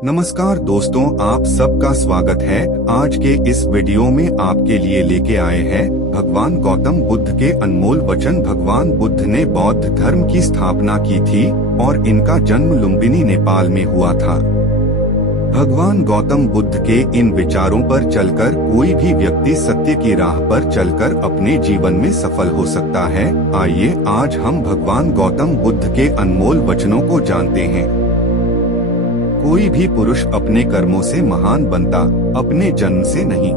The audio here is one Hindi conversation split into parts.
नमस्कार दोस्तों, आप सबका स्वागत है। आज के इस वीडियो में आपके लिए लेके आए हैं भगवान गौतम बुद्ध के अनमोल वचन। भगवान बुद्ध ने बौद्ध धर्म की स्थापना की थी और इनका जन्म लुम्बिनी नेपाल में हुआ था। भगवान गौतम बुद्ध के इन विचारों पर चलकर कोई भी व्यक्ति सत्य की राह पर चलकर अपने जीवन में सफल हो सकता है। आइए आज हम भगवान गौतम बुद्ध के अनमोल वचनों को जानते हैं। कोई भी पुरुष अपने कर्मों से महान बनता, अपने जन्म से नहीं।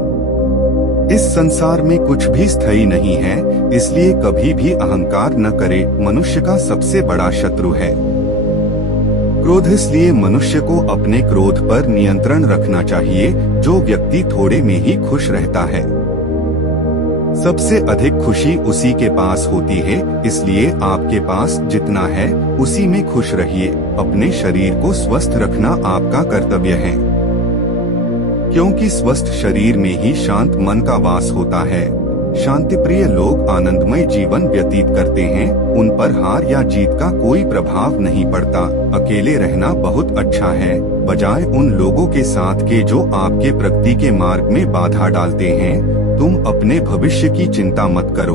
इस संसार में कुछ भी स्थायी नहीं है, इसलिए कभी भी अहंकार न करे। मनुष्य का सबसे बड़ा शत्रु है क्रोध, इसलिए मनुष्य को अपने क्रोध पर नियंत्रण रखना चाहिए। जो व्यक्ति थोड़े में ही खुश रहता है, सबसे अधिक खुशी उसी के पास होती है। इसलिए आपके पास जितना है उसी में खुश रहिए। अपने शरीर को स्वस्थ रखना आपका कर्तव्य है, क्योंकि स्वस्थ शरीर में ही शांत मन का वास होता है। शांतिप्रिय लोग आनंदमय जीवन व्यतीत करते हैं, उन पर हार या जीत का कोई प्रभाव नहीं पड़ता। अकेले रहना बहुत अच्छा है, बजाय उन लोगों के साथ के जो आपके प्रगति के मार्ग में बाधा डालते हैं। तुम अपने भविष्य की चिंता मत करो,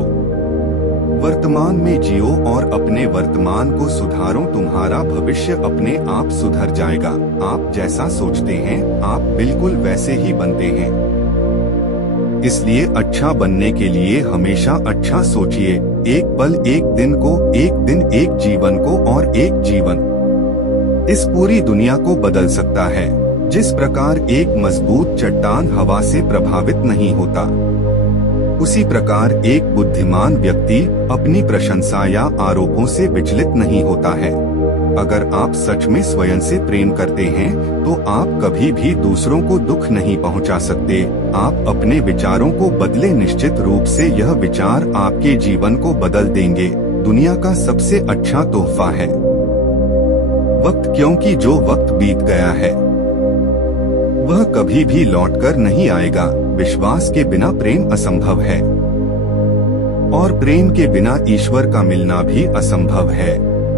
वर्तमान में जियो और अपने वर्तमान को सुधारो। तुम्हारा भविष्य अपने आप सुधर जाएगा। आप जैसा सोचते हैं आप बिल्कुल वैसे ही बनते हैं। इसलिए अच्छा बनने के लिए हमेशा अच्छा सोचिए। एक पल एक दिन को, एक दिन एक जीवन को, और एक जीवन इस पूरी दुनिया को बदल सकता है। जिस प्रकार एक मजबूत चट्टान हवा से प्रभावित नहीं होता, उसी प्रकार एक बुद्धिमान व्यक्ति अपनी प्रशंसा या आरोपों से विचलित नहीं होता है। अगर आप सच में स्वयं से प्रेम करते हैं तो आप कभी भी दूसरों को दुख नहीं पहुंचा सकते। आप अपने विचारों को बदले, निश्चित रूप से यह विचार आपके जीवन को बदल देंगे। दुनिया का सबसे अच्छा तोहफा है वक्त, क्योंकि जो वक्त बीत गया है वह कभी भी लौटकर नहीं आएगा। विश्वास के बिना प्रेम असंभव है, और प्रेम के बिना ईश्वर का मिलना भी असंभव है।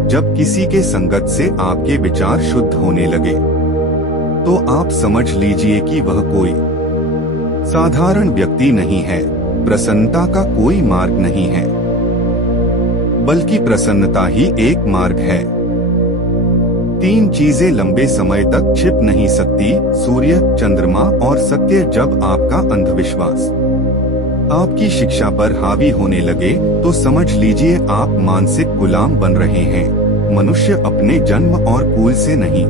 जब किसी के संगत से आपके विचार शुद्ध होने लगे तो आप समझ लीजिए कि वह कोई साधारण व्यक्ति नहीं है। प्रसन्नता का कोई मार्ग नहीं है, बल्कि प्रसन्नता ही एक मार्ग है। तीन चीजें लंबे समय तक छिप नहीं सकती, सूर्य, चंद्रमा और सत्य। जब आपका अंधविश्वास आपकी शिक्षा पर हावी होने लगे तो समझ लीजिए आप मानसिक गुलाम बन रहे हैं। मनुष्य अपने जन्म और कुल से नहीं,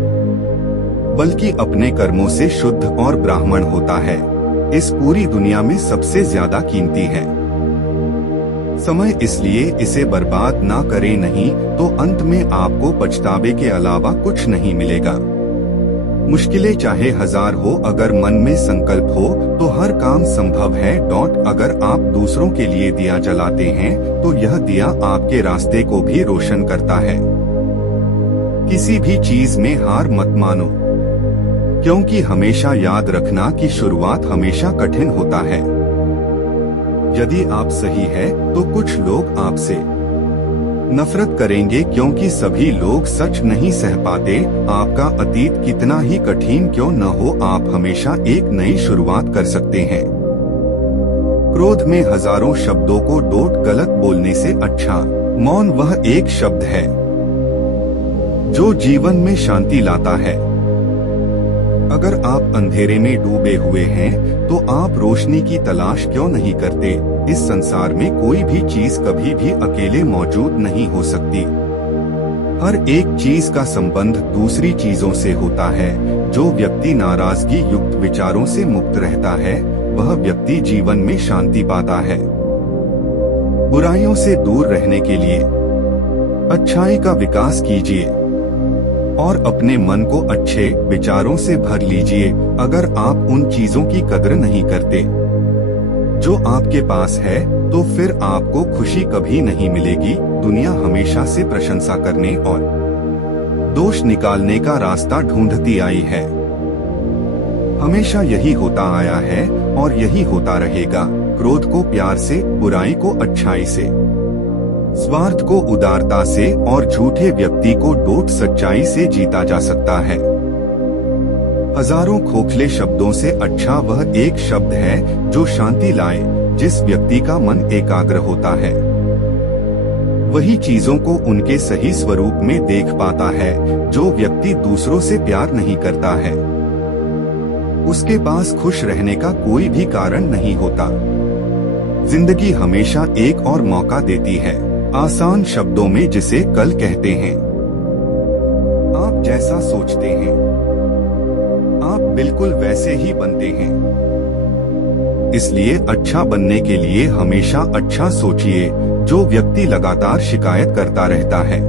बल्कि अपने कर्मों से शुद्ध और ब्राह्मण होता है। इस पूरी दुनिया में सबसे ज्यादा कीमती है समय, इसलिए इसे बर्बाद ना करें, नहीं तो अंत में आपको पछतावे के अलावा कुछ नहीं मिलेगा। मुश्किलें चाहे हजार हो, अगर मन में संकल्प हो तो हर काम संभव है। अगर आप दूसरों के लिए दिया जलाते हैं तो यह दिया आपके रास्ते को भी रोशन करता है। किसी भी चीज में हार मत मानो, क्योंकि हमेशा याद रखना कि शुरुआत हमेशा कठिन होता है। यदि आप सही है तो कुछ लोग आपसे नफरत करेंगे, क्योंकि सभी लोग सच नहीं सह पाते। आपका अतीत कितना ही कठिन क्यों न हो, आप हमेशा एक नई शुरुआत कर सकते हैं। क्रोध में हजारों शब्दों को डोट, गलत बोलने से अच्छा मौन वह एक शब्द है जो जीवन में शांति लाता है। अगर आप अंधेरे में डूबे हुए हैं तो आप रोशनी की तलाश क्यों नहीं करते। इस संसार में कोई भी चीज कभी भी अकेले मौजूद नहीं हो सकती। हर एक चीज का संबंध दूसरी चीजों से होता है। जो व्यक्ति नाराजगी युक्त विचारों से मुक्त रहता है वह व्यक्ति जीवन में शांति पाता है। बुराइयों से दूर रहने के लिए अच्छाई का विकास कीजिए और अपने मन को अच्छे विचारों से भर लीजिए। अगर आप उन चीजों की कदर नहीं करते जो आपके पास है तो फिर आपको खुशी कभी नहीं मिलेगी। दुनिया हमेशा से प्रशंसा करने और दोष निकालने का रास्ता ढूंढती आई है। हमेशा यही होता आया है और यही होता रहेगा। क्रोध को प्यार से, बुराई को अच्छाई से, स्वार्थ को उदारता से और झूठे व्यक्ति को डोट सच्चाई से जीता जा सकता है। हजारों खोखले शब्दों से अच्छा वह एक शब्द है जो शांति लाए। जिस व्यक्ति का मन एकाग्र होता है वही चीजों को उनके सही स्वरूप में देख पाता है। जो व्यक्ति दूसरों से प्यार नहीं करता है उसके पास खुश रहने का कोई भी कारण नहीं होता। जिंदगी हमेशा एक और मौका देती है, आसान शब्दों में जिसे कल कहते हैं। आप जैसा सोचते हैं आप बिल्कुल वैसे ही बनते हैं। इसलिए अच्छा बनने के लिए हमेशा अच्छा सोचिए। जो व्यक्ति लगातार शिकायत करता रहता है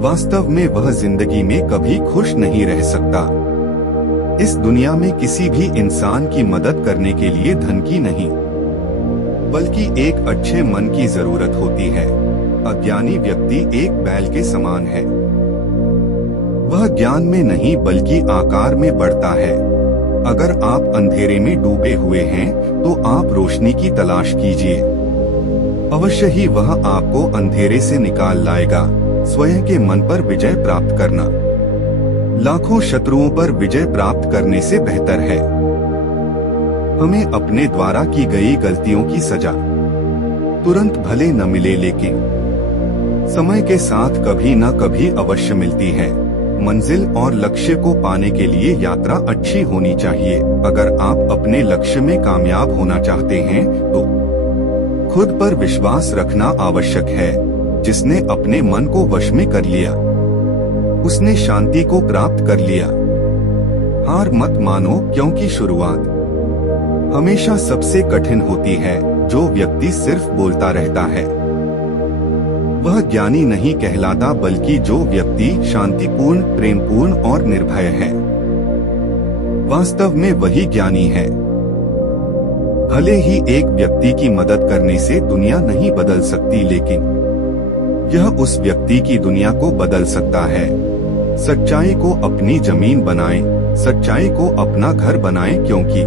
वास्तव में वह जिंदगी में कभी खुश नहीं रह सकता। इस दुनिया में किसी भी इंसान की मदद करने के लिए धन की नहीं बल्कि एक अच्छे मन की जरूरत होती है। अज्ञानी व्यक्ति एक बैल के समान है। वह ज्ञान में नहीं बल्कि आकार में बढ़ता है। अगर आप अंधेरे में डूबे हुए हैं तो आप रोशनी की तलाश कीजिए। अवश्य ही वह आपको अंधेरे से निकाल लाएगा। स्वयं के मन पर विजय प्राप्त करना लाखों शत्रुओं पर विजय प्राप्त करने से बेहतर है। हमें अपने द्वारा की गई गलतियों की सजा तुरंत भले न मिले लेकिन समय के साथ कभी न कभी अवश्य मिलती है। मंजिल और लक्ष्य को पाने के लिए यात्रा अच्छी होनी चाहिए। अगर आप अपने लक्ष्य में कामयाब होना चाहते हैं तो खुद पर विश्वास रखना आवश्यक है। जिसने अपने मन को वश में कर लिया उसने शांति को प्राप्त कर लिया। हार मत मानो क्योंकि शुरुआत हमेशा सबसे कठिन होती है। जो व्यक्ति सिर्फ बोलता रहता है वह ज्ञानी नहीं कहलाता बल्कि जो व्यक्ति शांतिपूर्ण, प्रेमपूर्ण और निर्भय है वास्तव में वही ज्ञानी है। भले ही एक व्यक्ति की मदद करने से दुनिया नहीं बदल सकती लेकिन यह उस व्यक्ति की दुनिया को बदल सकता है। सच्चाई को अपनी जमीन बनाएं, सच्चाई को अपना घर बनाएं क्योंकि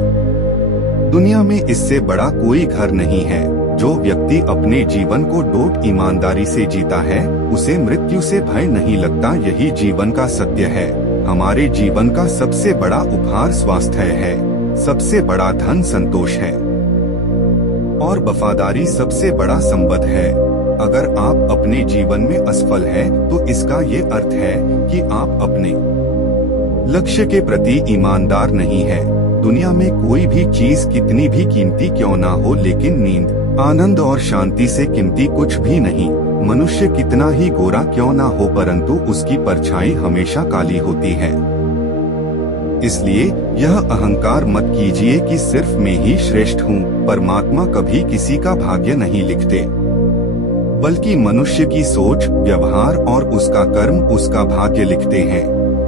दुनिया में इससे बड़ा कोई घर नहीं है। जो व्यक्ति अपने जीवन को डोट ईमानदारी से जीता है उसे मृत्यु से भय नहीं लगता। यही जीवन का सत्य है। हमारे जीवन का सबसे बड़ा उपहार स्वास्थ्य है, सबसे बड़ा धन संतोष है और वफादारी सबसे बड़ा संपद है। अगर आप अपने जीवन में असफल हैं तो इसका ये अर्थ है कि आप अपने लक्ष्य के प्रति ईमानदार नहीं है। दुनिया में कोई भी चीज कितनी भी कीमती क्यों ना हो लेकिन नींद, आनंद और शांति से कीमती कुछ भी नहीं। मनुष्य कितना ही गोरा क्यों ना हो परंतु उसकी परछाई हमेशा काली होती है। इसलिए यह अहंकार मत कीजिए कि सिर्फ मैं ही श्रेष्ठ हूँ। परमात्मा कभी किसी का भाग्य नहीं लिखते बल्कि मनुष्य की सोच, व्यवहार और उसका कर्म उसका भाग्य लिखते हैं।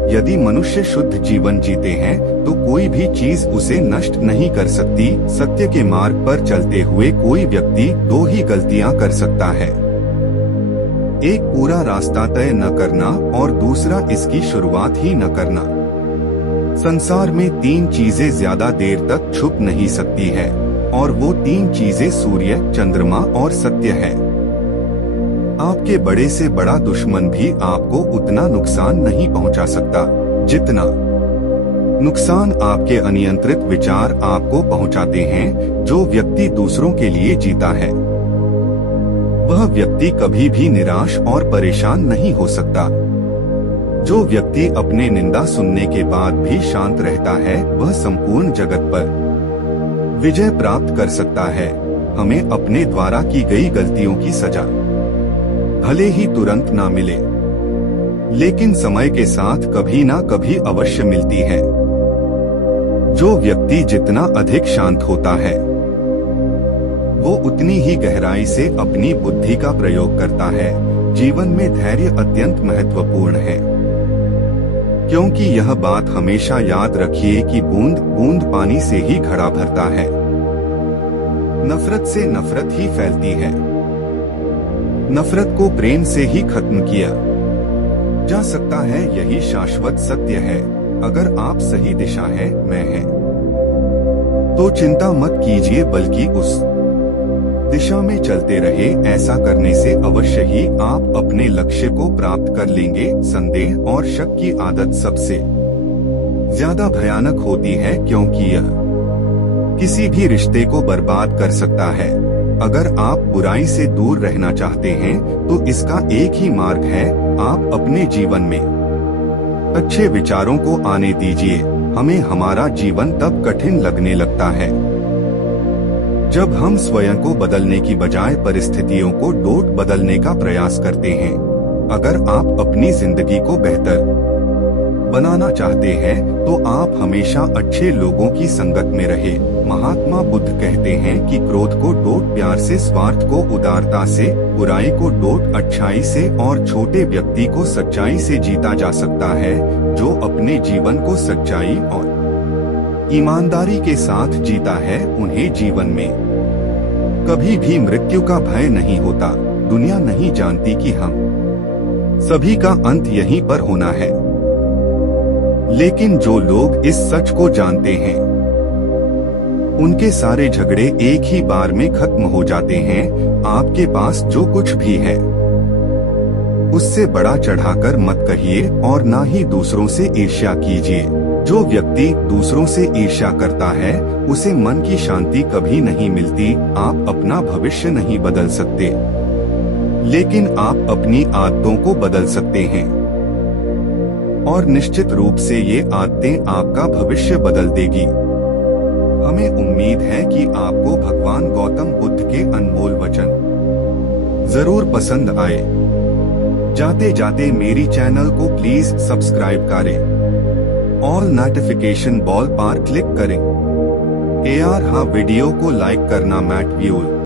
यदि मनुष्य शुद्ध जीवन जीते हैं तो कोई भी चीज उसे नष्ट नहीं कर सकती। सत्य के मार्ग पर चलते हुए कोई व्यक्ति दो ही गलतियां कर सकता है, एक पूरा रास्ता तय न करना और दूसरा इसकी शुरुआत ही न करना। संसार में तीन चीजें ज्यादा देर तक छुप नहीं सकती है और वो तीन चीजें सूर्य, चंद्रमा और सत्य है। आपके बड़े से बड़ा दुश्मन भी आपको उतना नुकसान नहीं पहुंचा सकता जितना नुकसान आपके अनियंत्रित विचार आपको पहुंचाते हैं। जो व्यक्ति दूसरों के लिए जीता है वह व्यक्ति कभी भी निराश और परेशान नहीं हो सकता। जो व्यक्ति अपने निंदा सुनने के बाद भी शांत रहता है वह संपूर्ण जगत पर विजय प्राप्त कर सकता है। हमें अपने द्वारा की गई गलतियों की सजा भले ही तुरंत ना मिले लेकिन समय के साथ कभी ना कभी अवश्य मिलती है। जो व्यक्ति जितना अधिक शांत होता है वो उतनी ही गहराई से अपनी बुद्धि का प्रयोग करता है। जीवन में धैर्य अत्यंत महत्वपूर्ण है क्योंकि यह बात हमेशा याद रखिए कि बूंद बूंद पानी से ही घड़ा भरता है। नफरत से नफरत ही फैलती है। नफरत को प्रेम से ही खत्म किया जा सकता है। यही शाश्वत सत्य है। अगर आप सही दिशा है मैं है तो चिंता मत कीजिए बल्कि उस दिशा में चलते रहे। ऐसा करने से अवश्य ही आप अपने लक्ष्य को प्राप्त कर लेंगे। संदेह और शक की आदत सबसे ज्यादा भयानक होती है क्योंकि यह किसी भी रिश्ते को बर्बाद कर सकता है। अगर आप बुराई से दूर रहना चाहते हैं तो इसका एक ही मार्ग है, आप अपने जीवन में अच्छे विचारों को आने दीजिए। हमें हमारा जीवन तब कठिन लगने लगता है जब हम स्वयं को बदलने की बजाय परिस्थितियों को बदलने का प्रयास करते हैं। अगर आप अपनी जिंदगी को बेहतर बनाना चाहते हैं तो आप हमेशा अच्छे लोगों की संगत में रहे। महात्मा बुद्ध कहते हैं कि क्रोध को प्यार से, स्वार्थ को उदारता से, बुराई को अच्छाई से और छोटे व्यक्ति को सच्चाई से जीता जा सकता है। जो अपने जीवन को सच्चाई और ईमानदारी के साथ जीता है उन्हें जीवन में कभी भी मृत्यु का भय नहीं होता। दुनिया नहीं जानती कि हम सभी का अंत यहीं पर होना है, लेकिन जो लोग इस सच को जानते हैं उनके सारे झगड़े एक ही बार में खत्म हो जाते हैं। आपके पास जो कुछ भी है उससे बड़ा चढ़ाकर मत कहिए और ना ही दूसरों से ईर्ष्या कीजिए। जो व्यक्ति दूसरों से ईर्ष्या करता है उसे मन की शांति कभी नहीं मिलती। आप अपना भविष्य नहीं बदल सकते, लेकिन आप अपनी आदतों को बदल सकते हैं और निश्चित रूप से ये आदतें आपका भविष्य बदल देगी। हमें उम्मीद है कि आपको भगवान गौतम बुद्ध के अनमोल वचन जरूर पसंद आए। जाते जाते मेरी चैनल को प्लीज सब्सक्राइब करें, ऑल नोटिफिकेशन बॉल पर क्लिक करें। हाँ, वीडियो को लाइक करना मत भूलिए।